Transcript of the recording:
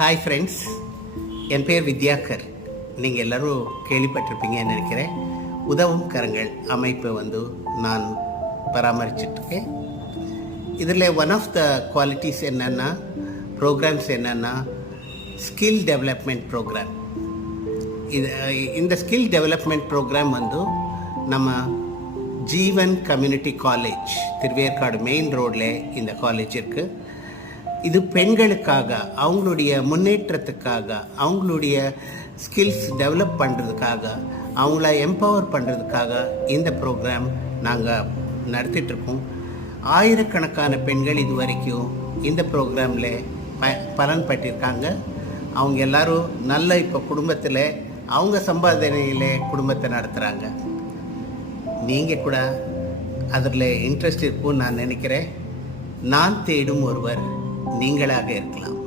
Hi friends, என் பேர் வித்யாகர். நீங்கள் எல்லோரும் கேள்விப்பட்டிருப்பீங்கன்னு நினைக்கிறேன். உதவும் கரங்கள் அமைப்பை நான் பராமரிச்சிட்ருக்கேன். இதில் ஒன் ஆஃப் த குவாலிட்டிஸ் என்னென்னா, ப்ரோக்ராம்ஸ் என்னென்னா ஸ்கில் டெவலப்மெண்ட் ப்ரோக்ராம். இந்த ஸ்கில் டெவலப்மெண்ட் ப்ரோக்ராம் நம்ம ஜீவன் கம்யூனிட்டி காலேஜ், திருவேற்காடு மெயின் ரோடில் இந்த காலேஜ் இருக்குது. இது பெண்களுக்காக, அவங்களுடைய முன்னேற்றத்துக்காக, அவங்களுடைய ஸ்கில்ஸ் டெவலப் பண்ணுறதுக்காக, அவங்கள எம்பவர் பண்ணுறதுக்காக இந்த ப்ரோக்ராம் நாங்கள் நடத்திட்டுருக்கோம். ஆயிரக்கணக்கான பெண்கள் இது வரைக்கும் இந்த ப்ரோக்ராமில் பலன் பட்டிருக்காங்க. அவங்க எல்லோரும் நல்ல இப்போ குடும்பத்தில் அவங்க சம்பாதனையில் குடும்பத்தை நடத்துகிறாங்க. நீங்கள் கூட அதில் இன்ட்ரெஸ்ட் இருக்கும்னு நான் நினைக்கிறேன். நான் தேடும் ஒருவர் நீங்களாக இருக்கலாம்.